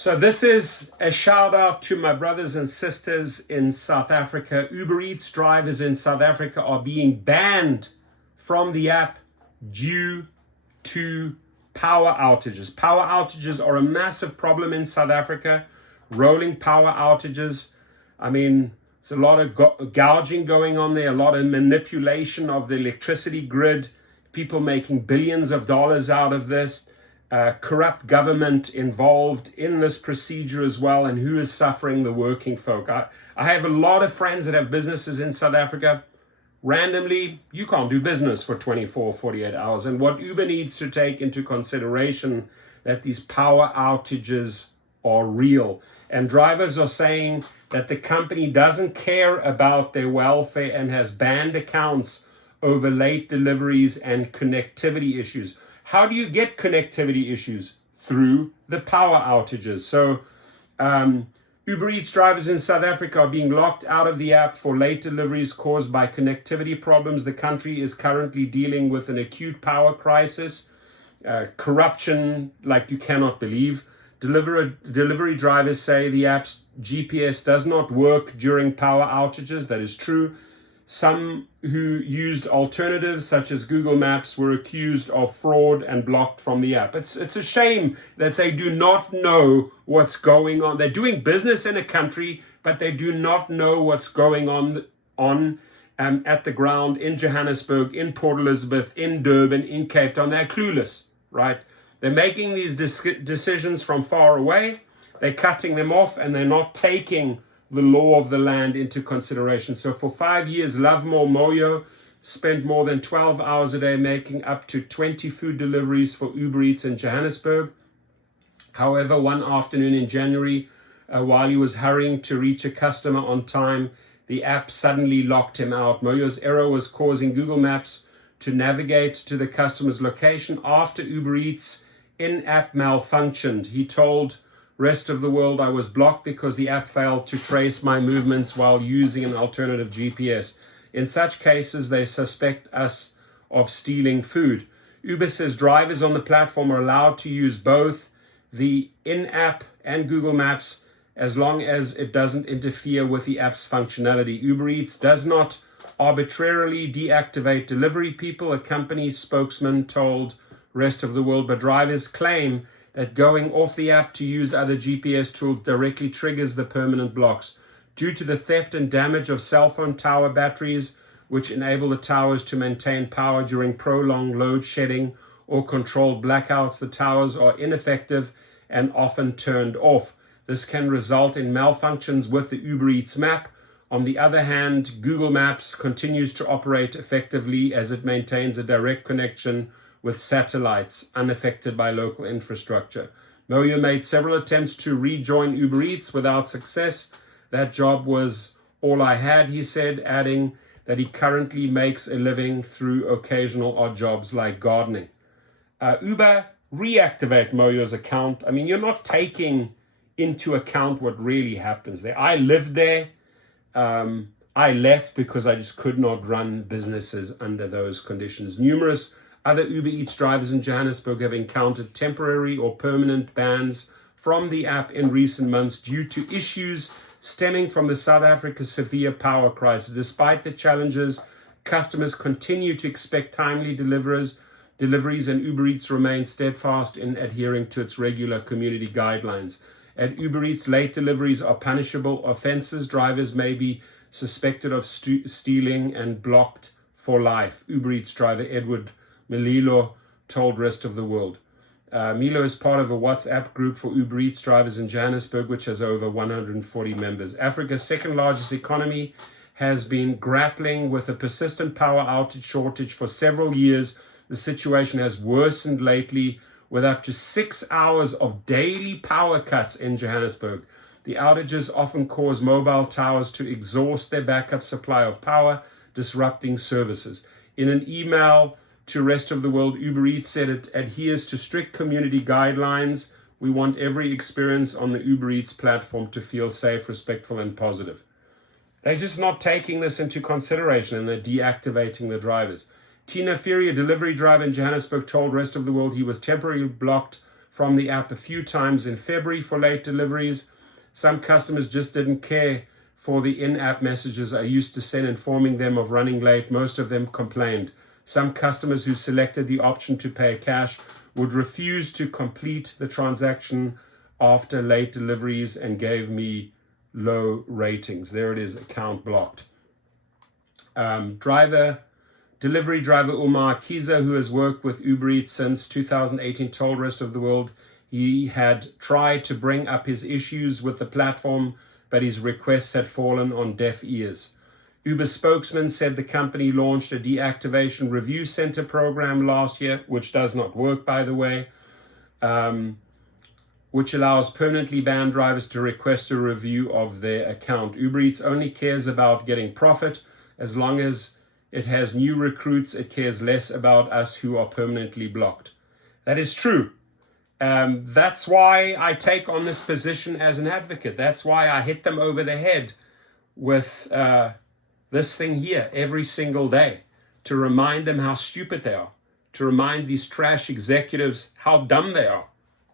So this is a shout out to my brothers and sisters in South Africa. Uber Eats drivers in South Africa are being banned from the app due to power outages. Power outages are a massive problem in South Africa. Rolling power outages. I mean, there's a lot of gouging going on there, a lot of manipulation of the electricity grid, people making billions of dollars out of this. Corrupt government involved in this procedure as well, and who is suffering? The working folk. I have a lot of friends that have businesses in South Africa. Randomly, you can't do business for 24, 48 hours. And what Uber needs to take into consideration that these power outages are real. And drivers are saying that the company doesn't care about their welfare and has banned accounts over late deliveries and connectivity issues. How do you get connectivity issues? Through the power outages. So Uber Eats drivers in South Africa are being locked out of the app for late deliveries caused by connectivity problems. The country is currently dealing with an acute power crisis, corruption like you cannot believe. Delivery drivers say the app's GPS does not work during power outages. That is true. Some who used alternatives such as Google Maps were accused of fraud and blocked from the app. It's a shame that they do not know what's going on. They're doing business in a country, but they do not know what's going on at the ground in Johannesburg, in Port Elizabeth, in Durban, in Cape Town. They're clueless, right? They're making these decisions from far away. They're cutting them off, and they're not taking the law of the land into consideration. So for 5 years, Lovemore Moyo spent more than 12 hours a day making up to 20 food deliveries for Uber Eats in Johannesburg. However, one afternoon in January, while he was hurrying to reach a customer on time, the app suddenly locked him out. Moyo's error was causing Google Maps to navigate to the customer's location after Uber Eats in-app malfunctioned. He told Rest of the World, I was blocked because the app failed to trace my movements while using an alternative GPS. In such cases, they suspect us of stealing food. Uber says drivers on the platform are allowed to use both the in-app and Google Maps as long as it doesn't interfere with the app's functionality. Uber Eats does not arbitrarily deactivate delivery people, a company spokesman told Rest of the World, but drivers claim that going off the app to use other GPS tools directly triggers the permanent blocks. Due to the theft and damage of cell phone tower batteries, which enable the towers to maintain power during prolonged load shedding or controlled blackouts, the towers are ineffective and often turned off. This can result in malfunctions with the Uber Eats map. On the other hand, Google Maps continues to operate effectively as it maintains a direct connection with satellites unaffected by local infrastructure. Moyo made several attempts to rejoin Uber Eats without success. That job was all I had, he said, adding that he currently makes a living through occasional odd jobs like gardening. Uber reactivate Moyo's account. I mean, you're not taking into account what really happens there. I lived there. I left because I just could not run businesses under those conditions. Numerous other Uber Eats drivers in Johannesburg have encountered temporary or permanent bans from the app in recent months due to issues stemming from the South Africa's severe power crisis. Despite the challenges, customers continue to expect timely deliveries, and Uber Eats remains steadfast in adhering to its regular community guidelines. At Uber Eats, late deliveries are punishable offenses. Drivers may be suspected of stealing and blocked for life. Uber Eats driver Edward Mililo told Rest of the World. Milo is part of a WhatsApp group for Uber Eats drivers in Johannesburg, which has over 140 members. Africa's second largest economy has been grappling with a persistent power outage shortage for several years. The situation has worsened lately with up to 6 hours of daily power cuts in Johannesburg. The outages often cause mobile towers to exhaust their backup supply of power, disrupting services. In an email to Rest of the World, Uber Eats said it adheres to strict community guidelines. We want every experience on the Uber Eats platform to feel safe, respectful, and positive. They're just not taking this into consideration, and they're deactivating the drivers. Tina Fury, a delivery driver in Johannesburg, told Rest of the World he was temporarily blocked from the app a few times in February for late deliveries. Some customers just didn't care for the in-app messages I used to send informing them of running late. Most of them complained. Some customers who selected the option to pay cash would refuse to complete the transaction after late deliveries and gave me low ratings. There it is, account blocked. Delivery driver Umar Kiza, who has worked with Uber Eats since 2018, told the rest of the world he had tried to bring up his issues with the platform, but his requests had fallen on deaf ears. Uber spokesman said the company launched a deactivation review center program last year, which does not work, by the way, which allows permanently banned drivers to request a review of their account. Uber Eats only cares about getting profit. As long as it has new recruits, it cares less about us who are permanently blocked. That is true. That's why I take on this position as an advocate. That's why I hit them over the head with this thing here every single day, to remind them how stupid they are, to remind these trash executives how dumb they are,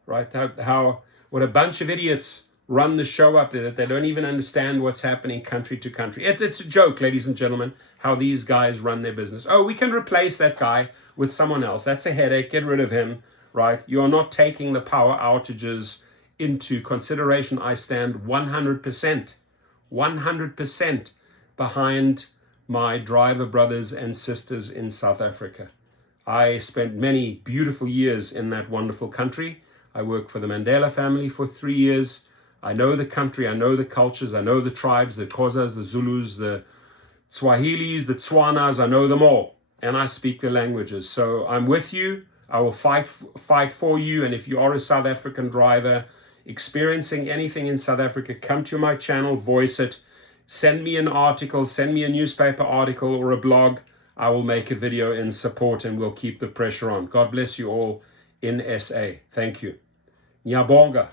right? How what a bunch of idiots run the show up there, that they don't even understand what's happening country to country. It's a joke, ladies and gentlemen, how these guys run their business. Oh, we can replace that guy with someone else. That's a headache. Get rid of him, right? You're not taking the power outages into consideration. I stand 100% behind my driver brothers and sisters in South Africa. I spent many beautiful years in that wonderful country. I worked for the Mandela family for 3 years. I know the country, I know the cultures, I know the tribes, the Xhosas, the Zulus, the Swahilis, the Tswanas, I know them all. And I speak the languages. So I'm with you. I will fight for you. And if you are a South African driver experiencing anything in South Africa, come to my channel, voice it. Send me an article, send me a newspaper article or a blog. I will make a video in support and we'll keep the pressure on. God bless you all in SA. Thank you. Nyabonga.